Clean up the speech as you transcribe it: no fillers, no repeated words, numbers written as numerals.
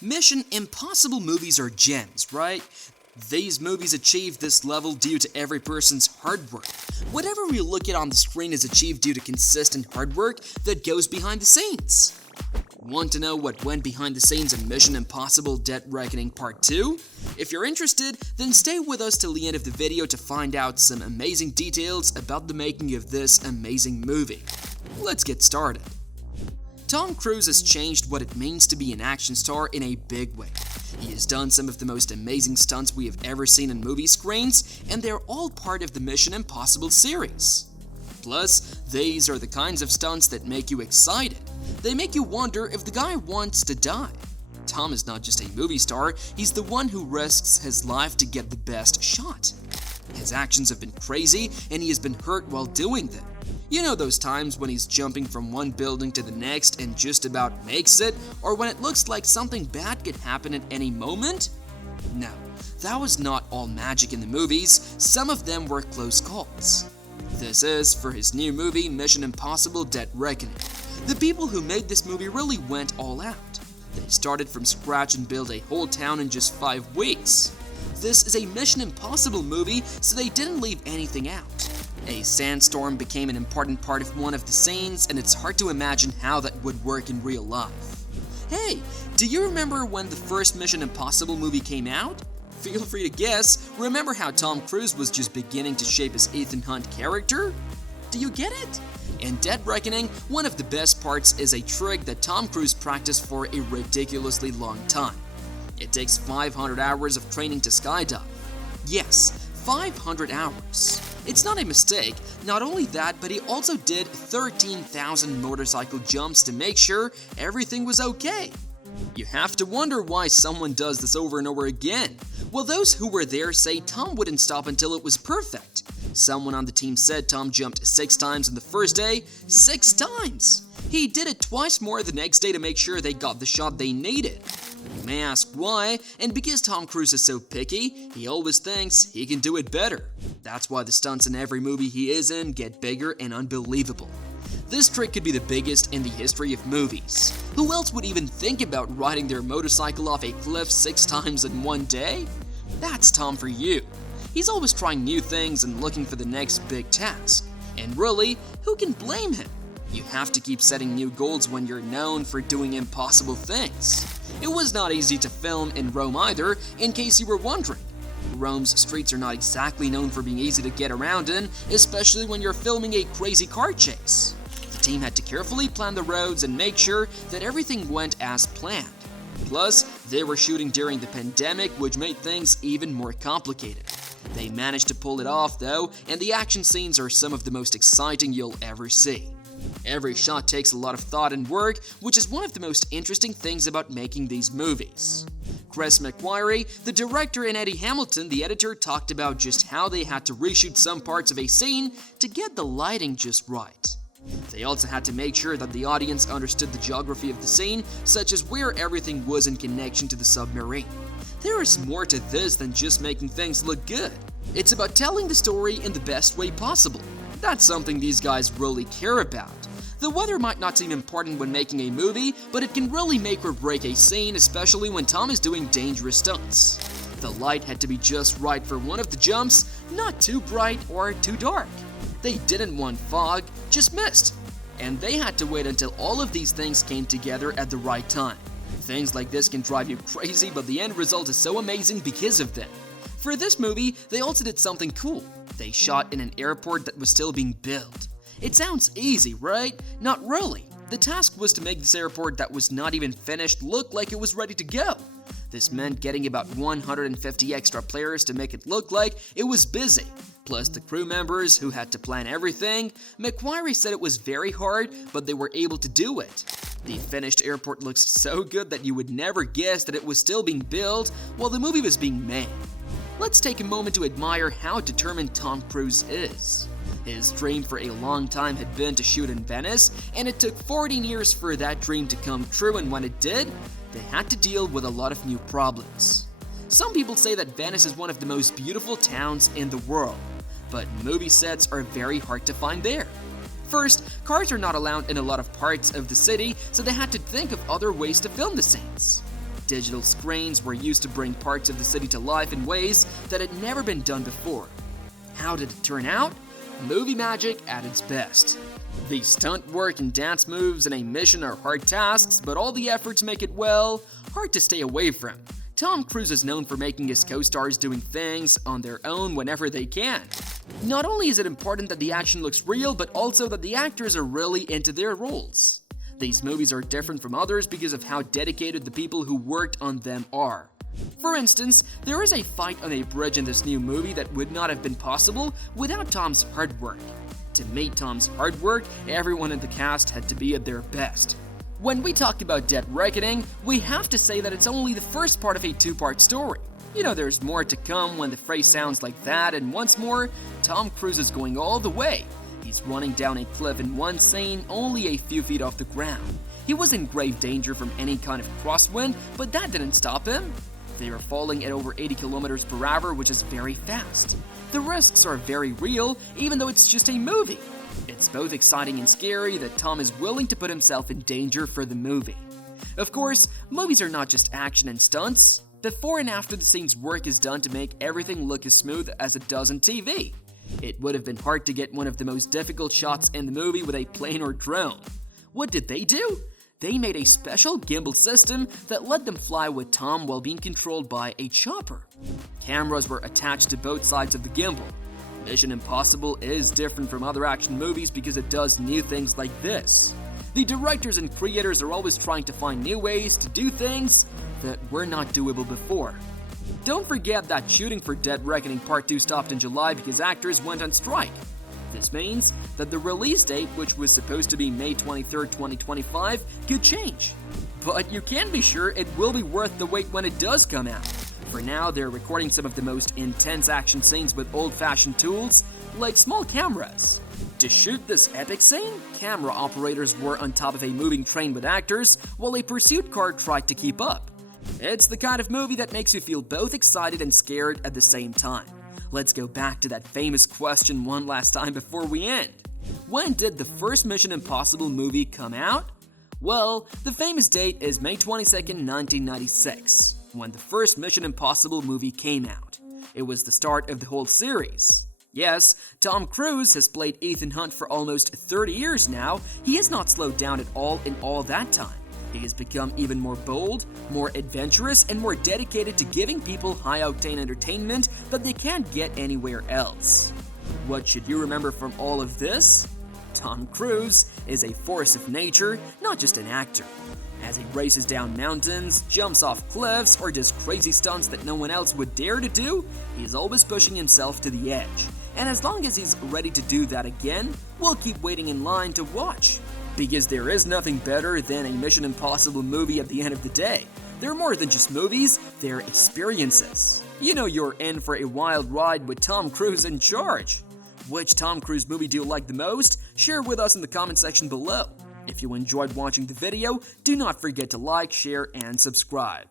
Mission Impossible movies are gems, right? These movies achieve this level due to every person's hard work. Whatever we look at on the screen is achieved due to consistent hard work that goes behind the scenes. Want to know what went behind the scenes in Mission Impossible Dead Reckoning Part 2? If you're interested, then stay with us till the end of the video to find out some amazing details about the making of this amazing movie. Let's get started. Tom Cruise has changed what it means to be an action star in a big way. He has done some of the most amazing stunts we have ever seen on movie screens, and they're all part of the Mission Impossible series. Plus, these are the kinds of stunts that make you excited. They make you wonder if the guy wants to die. Tom is not just a movie star, he's the one who risks his life to get the best shot. His actions have been crazy, and he has been hurt while doing them. You know those times when he's jumping from one building to the next and just about makes it, or when it looks like something bad could happen at any moment? No, that was not all magic in the movies, some of them were close calls. This is for his new movie, Mission Impossible Dead Reckoning. The people who made this movie really went all out. They started from scratch and built a whole town in just 5 weeks. This is a Mission Impossible movie, so they didn't leave anything out. A sandstorm became an important part of one of the scenes, and it's hard to imagine how that would work in real life. Hey, do you remember when the first Mission Impossible movie came out? Feel free to guess. Remember how Tom Cruise was just beginning to shape his Ethan Hunt character? Do you get it? In Dead Reckoning, one of the best parts is a trick that Tom Cruise practiced for a ridiculously long time. It takes 500 hours of training to skydive. Yes, 500 hours. It's not a mistake. Not only that, but he also did 13,000 motorcycle jumps to make sure everything was okay. You have to wonder why someone does this over and over again. Well, those who were there say Tom wouldn't stop until it was perfect. Someone on the team said Tom jumped 6 times in the first day. 6 times! He did it twice more the next day to make sure they got the shot they needed. You may ask why, and because Tom Cruise is so picky, he always thinks he can do it better. That's why the stunts in every movie he is in get bigger and unbelievable. This trick could be the biggest in the history of movies. Who else would even think about riding their motorcycle off a cliff 6 times in one day? That's Tom for you. He's always trying new things and looking for the next big task. And really, who can blame him? You have to keep setting new goals when you're known for doing impossible things. It was not easy to film in Rome either, in case you were wondering. Rome's streets are not exactly known for being easy to get around in, especially when you're filming a crazy car chase. The team had to carefully plan the roads and make sure that everything went as planned. Plus, they were shooting during the pandemic, which made things even more complicated. They managed to pull it off though, and the action scenes are some of the most exciting you'll ever see. Every shot takes a lot of thought and work, which is one of the most interesting things about making these movies. Chris McQuarrie, the director, and Eddie Hamilton, the editor, talked about just how they had to reshoot some parts of a scene to get the lighting just right. They also had to make sure that the audience understood the geography of the scene, such as where everything was in connection to the submarine. There is more to this than just making things look good. It's about telling the story in the best way possible. That's something these guys really care about. The weather might not seem important when making a movie, but it can really make or break a scene, especially when Tom is doing dangerous stunts. The light had to be just right for one of the jumps, not too bright or too dark. They didn't want fog, just mist. And they had to wait until all of these things came together at the right time. Things like this can drive you crazy, but the end result is so amazing because of them. For this movie, they also did something cool. They shot in an airport that was still being built. It sounds easy, right? Not really. The task was to make this airport that was not even finished look like it was ready to go. This meant getting about 150 extra players to make it look like it was busy. Plus the crew members who had to plan everything. McQuarrie said it was very hard, but they were able to do it. The finished airport looks so good that you would never guess that it was still being built while the movie was being made. Let's take a moment to admire how determined Tom Cruise is. His dream for a long time had been to shoot in Venice, and it took 14 years for that dream to come true, and when it did, they had to deal with a lot of new problems. Some people say that Venice is one of the most beautiful towns in the world, but movie sets are very hard to find there. First, cars are not allowed in a lot of parts of the city, so they had to think of other ways to film the scenes. Digital screens were used to bring parts of the city to life in ways that had never been done before. How did it turn out? Movie magic at its best. The stunt work and dance moves in a mission are hard tasks, but all the effort to make it, well, hard to stay away from. Tom Cruise is known for making his co-stars doing things on their own whenever they can. Not only is it important that the action looks real, but also that the actors are really into their roles. These movies are different from others because of how dedicated the people who worked on them are. For instance, there is a fight on a bridge in this new movie that would not have been possible without Tom's hard work. To meet Tom's hard work, everyone in the cast had to be at their best. When we talk about Dead Reckoning, we have to say that it's only the first part of a two-part story. You know, there's more to come when the phrase sounds like that, and once more, Tom Cruise is going all the way. He's running down a cliff in one scene, only a few feet off the ground. He was in grave danger from any kind of crosswind, but that didn't stop him. They are falling at over 80 kilometers per hour, which is very fast. The risks are very real, even though it's just a movie. It's both exciting and scary that Tom is willing to put himself in danger for the movie. Of course, movies are not just action and stunts. Before and after the scenes, work is done to make everything look as smooth as it does on TV. It would have been hard to get one of the most difficult shots in the movie with a plane or drone. What did they do? They made a special gimbal system that let them fly with Tom while being controlled by a chopper. Cameras were attached to both sides of the gimbal. Mission Impossible is different from other action movies because it does new things like this. The directors and creators are always trying to find new ways to do things that were not doable before. Don't forget that shooting for Dead Reckoning Part 2 stopped in July because actors went on strike. This means that the release date, which was supposed to be May 23, 2025, could change. But you can be sure it will be worth the wait when it does come out. For now, they're recording some of the most intense action scenes with old-fashioned tools, like small cameras. To shoot this epic scene, camera operators were on top of a moving train with actors, while a pursuit car tried to keep up. It's the kind of movie that makes you feel both excited and scared at the same time. Let's go back to that famous question one last time before we end. When did the first Mission Impossible movie come out? Well, the famous date is May 22nd, 1996, when the first Mission Impossible movie came out. It was the start of the whole series. Yes, Tom Cruise has played Ethan Hunt for almost 30 years now. He has not slowed down at all in all that time. He has become even more bold, more adventurous, and more dedicated to giving people high-octane entertainment that they can't get anywhere else. What should you remember from all of this? Tom Cruise is a force of nature, not just an actor. As he races down mountains, jumps off cliffs, or does crazy stunts that no one else would dare to do, he's always pushing himself to the edge. And as long as he's ready to do that again, we'll keep waiting in line to watch. Because there is nothing better than a Mission Impossible movie at the end of the day. They're more than just movies, they're experiences. You know you're in for a wild ride with Tom Cruise in charge. Which Tom Cruise movie do you like the most? Share with us in the comment section below. If you enjoyed watching the video, do not forget to like, share, and subscribe.